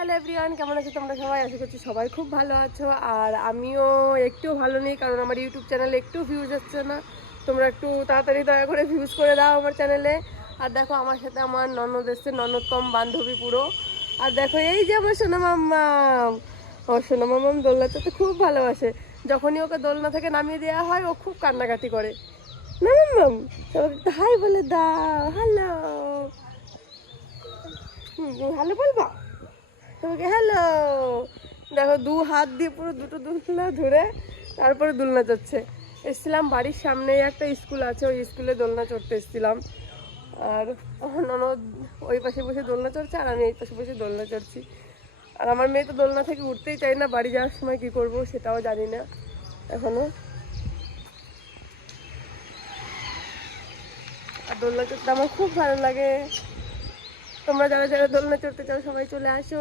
Hello everyone কেমন আছো তোমরা সবাই? আশা করছি সবাই খুব ভালো আছো। আর আমিও একটু ভালো নেই, কারণ আমার ইউটিউব চ্যানেলে একটু ভিউজ হচ্ছে না। তোমরা একটু তাড়াতাড়ি দয়া করে ভিউজ করে দাও আমার চ্যানেলে আর দেখো, আমার সাথে আমার ননদ এসছে, ননদ বান্ধবী পুরো। আর দেখো, এই যে আমার সোনা মাম্মাম আমার সোনা মাম্মাম দোলনা চড়তে খুব ভালোবাসে। যখনই ওকে দোলনা থেকে নামিয়ে দেওয়া হয়, ও খুব কান্নাকাটি করে। না তোমাকে হাই বলে দাও। হ্যালো হ্যালো বলবা? তোমাকে হ্যালো দেখো, দু হাত দিয়ে পুরো দুটো দুলনা ধরে তারপরে দোলনা চড়ছে এসছিলাম বাড়ির সামনেই একটা স্কুল আছে, ওই স্কুলে দোলনা চড়তে এসেছিলাম। আর আমার ননদ ওই পাশে বসে দোলনা চড়ছে, আর আমি এই পাশে বসে দোলনা চড়ছি। আর আমার মেয়ে তো দোলনা থেকে উঠতেই চাই না, বাড়ি যাওয়ার সময় কি করব সেটাও জানি না এখনও। আর দোলনা চড়তে আমার খুব ভালো লাগে। তোমরা যারা যারা দোলনা চড়তে চাও সবাই চলে আসো।